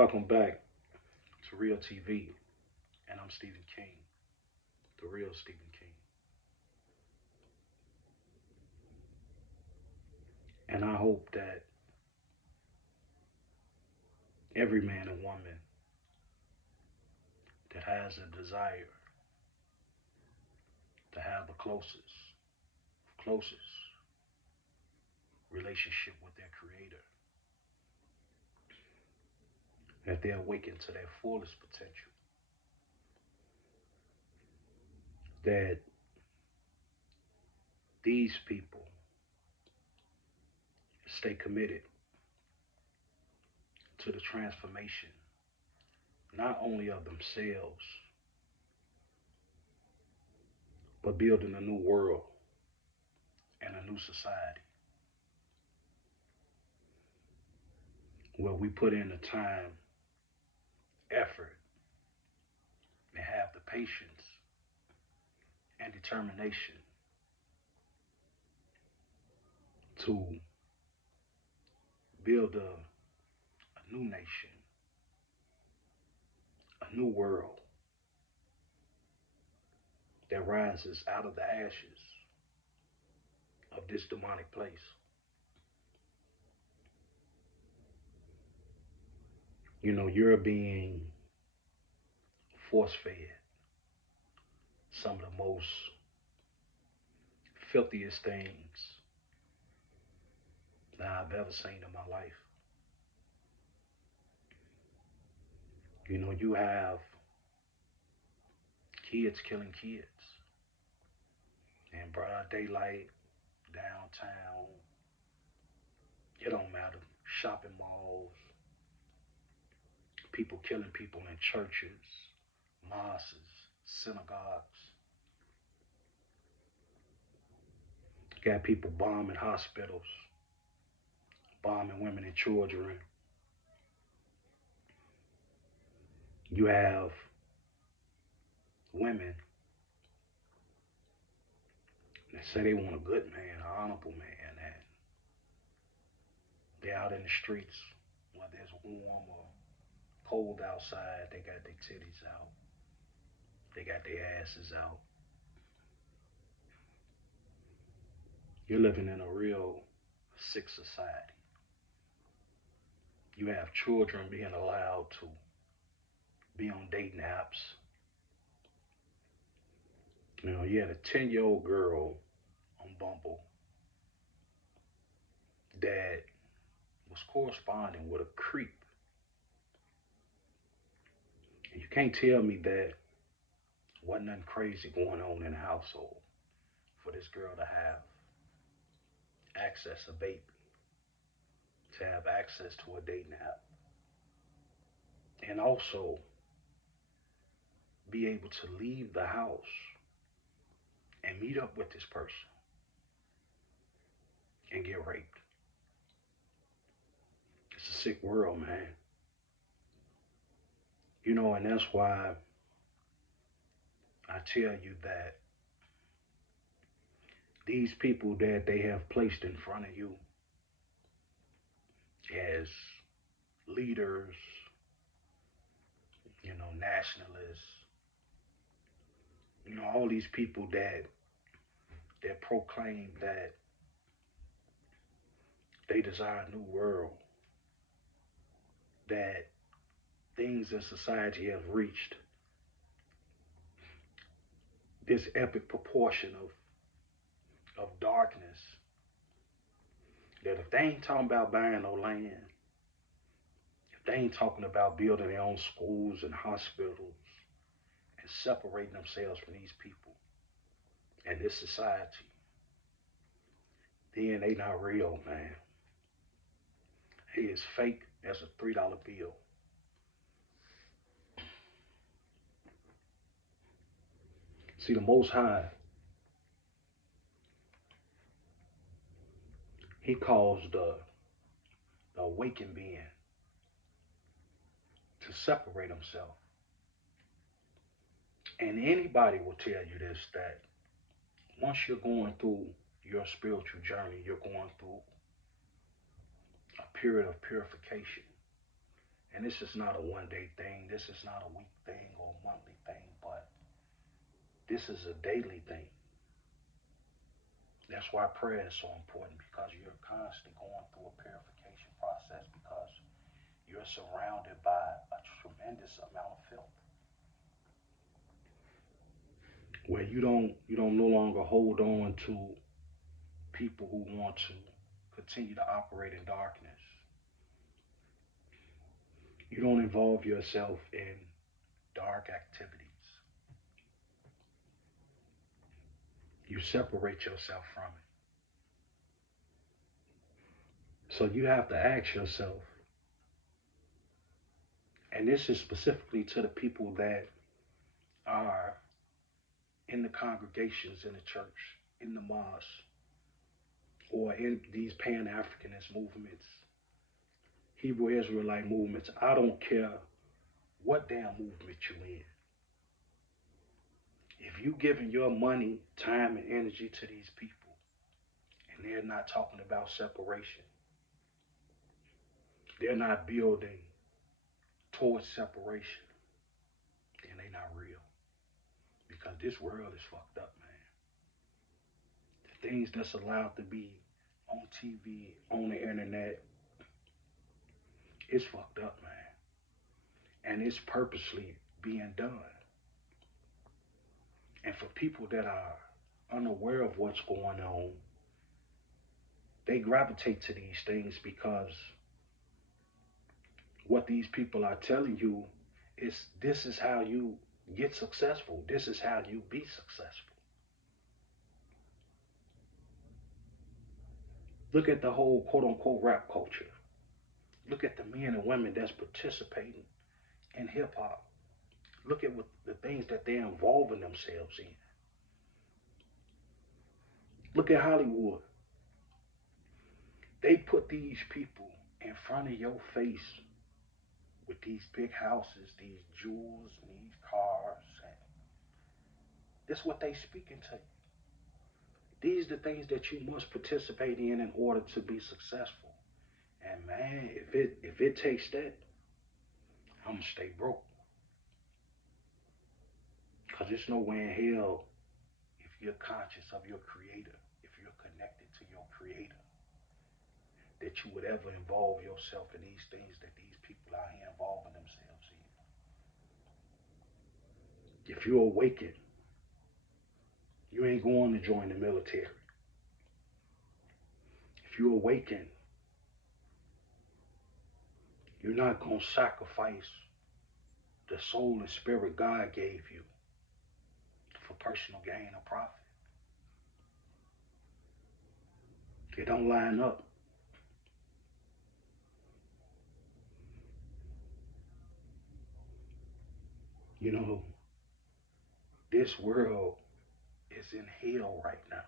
Welcome back to Real TV, and I'm Stephen King, the real Stephen King. And I hope that every man and woman that has a desire to have the closest relationship with their creator, that they awaken to their fullest potential, that these people stay committed to the transformation, not only of themselves, but building a new world and a new society where we put in the time, effort, and have the patience and determination to build a new nation, a new world that rises out of the ashes of this demonic place. You know, you're being force fed some of the most filthiest things that I've ever seen in my life. You know, you have kids killing kids in broad daylight, downtown, it don't matter, shopping malls, people killing people in churches, mosques, synagogues, got people bombing hospitals, bombing women and children. You have women that say they want a good man, an honorable man, and they're out in the streets, whether it's warm or cold outside, they got their titties out, they got their asses out. You're living in a real sick society. You have children being allowed to be on dating apps. You know, you had a 10-year-old girl on Bumble that was corresponding with a creep. And you can't tell me that wasn't nothing crazy going on in the household for this girl to have access a baby, to have access to a dating app, and also be able to leave the house and meet up with this person and get raped. It's a sick world, man. You know, and that's why I tell you that these people that they have placed in front of you as leaders, you know, nationalists, you know, all these people that proclaim that they desire a new world, that things in society have reached this epic proportion of darkness that if they ain't talking about buying no land, if they ain't talking about building their own schools and hospitals and separating themselves from these people and this society, then they not real, man. He is fake as a $3 bill. See, the Most High, He calls the awakened being to separate himself. And anybody will tell you this, that once you're going through your spiritual journey, you're going through a period of purification. And this is not a one-day thing. This is not a week thing or a monthly thing, but this is a daily thing. That's why prayer is so important because you're constantly going through a purification process because you're surrounded by a tremendous amount of filth where you don't no longer hold on to people who want to continue to operate in darkness. You don't involve yourself in dark activities. You separate yourself from it. So you have to ask yourself, and this is specifically to the people that are in the congregations in the church, in the mosque, or in these Pan Africanist movements, Hebrew Israelite movements. I don't care what damn movement you in. If you giving your money, time, and energy to these people, and they're not talking about separation, they're not building towards separation, then they not real. Because this world is fucked up, man. The things that's allowed to be on TV, on the internet, it's fucked up, man. And it's purposely being done. And for people that are unaware of what's going on, they gravitate to these things because what these people are telling you is this is how you get successful. This is how you be successful. Look at the whole quote unquote rap culture. Look at the men and women that's participating in hip hop. Look at what the things that they're involving themselves in. Look at Hollywood. They put these people in front of your face with these big houses, these jewels, and these cars. And that's what they speaking to you. These are the things that you must participate in order to be successful. And man, if it takes that, I'm gonna stay broke. Cause there's no way in hell if you're conscious of your creator, if you're connected to your creator, that you would ever involve yourself in these things that these people out here involving themselves in. If you're awakened, you ain't going to join the military. If you're awakened, you're not going to sacrifice the soul and spirit God gave you for personal gain or profit. It don't line up. You know, this world is in hell right now.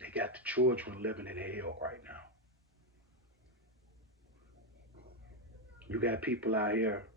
They got the children living in hell right now. You got people out here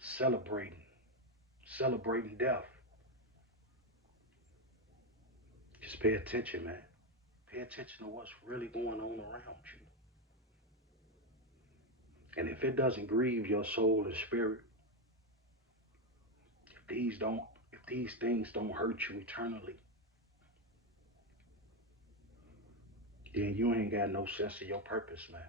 celebrating, celebrating death. Just pay attention, man. Pay attention to what's really going on around you. And if it doesn't grieve your soul and spirit, if these don't, if these things don't hurt you eternally, then you ain't got no sense of your purpose, man.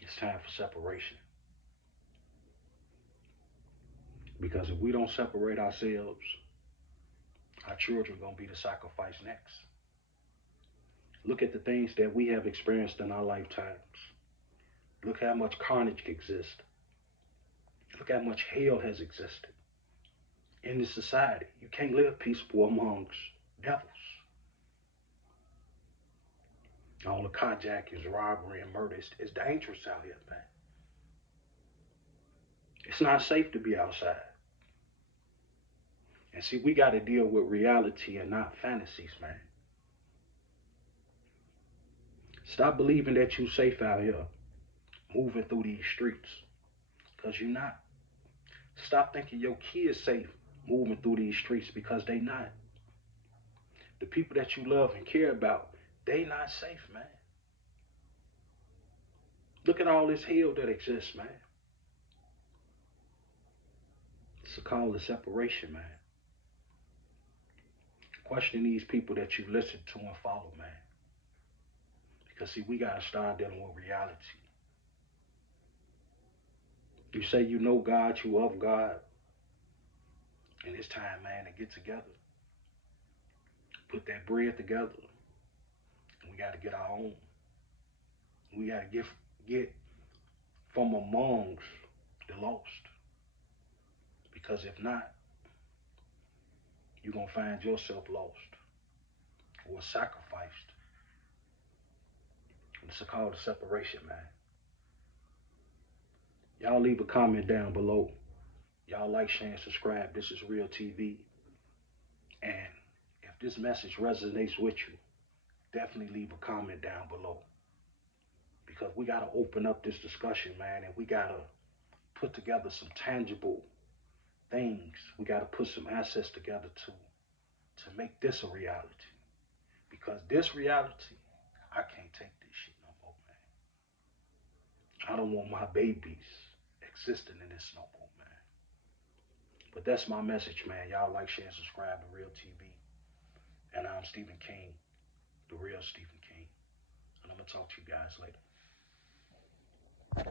It's time for separation. Because if we don't separate ourselves, our children are gonna be the sacrifice next. Look at the things that we have experienced in our lifetimes. Look how much carnage exists. Look how much hell has existed in this society. You can't live peaceful amongst devils. All the carjackings, robbery, and murder is dangerous out here, man. It's not safe to be outside. And see, we got to deal with reality and not fantasies, man. Stop believing that you safe out here moving through these streets, because you're not. Stop thinking your kids safe moving through these streets, because they not. people that you love and care about, they not safe, man. Look at all this hell that exists, man. It's a call to separation, man. Question these people that you listen to and follow, man. Because see, we gotta start dealing with reality. You say you know God, you love God, and it's time, man, to get together, put that bread together, and we gotta get our own. We gotta get from amongst the lost. Because if not, you're gonna find yourself lost or sacrificed. It's a call to separation, man. Y'all leave a comment down below. Y'all like, share, and subscribe. This is Real TV. And if this message resonates with you, definitely leave a comment down below. Because we gotta open up this discussion, man, and we gotta put together some tangible things. We gotta put some assets together to make this a reality. Because this reality, I can't take this shit no more, man. I don't want my babies existing in this no more, man. But that's my message, man. Y'all like, share, and subscribe to Real TV. And I'm Stephen King, the real Stephen King. And I'm going to talk to you guys later.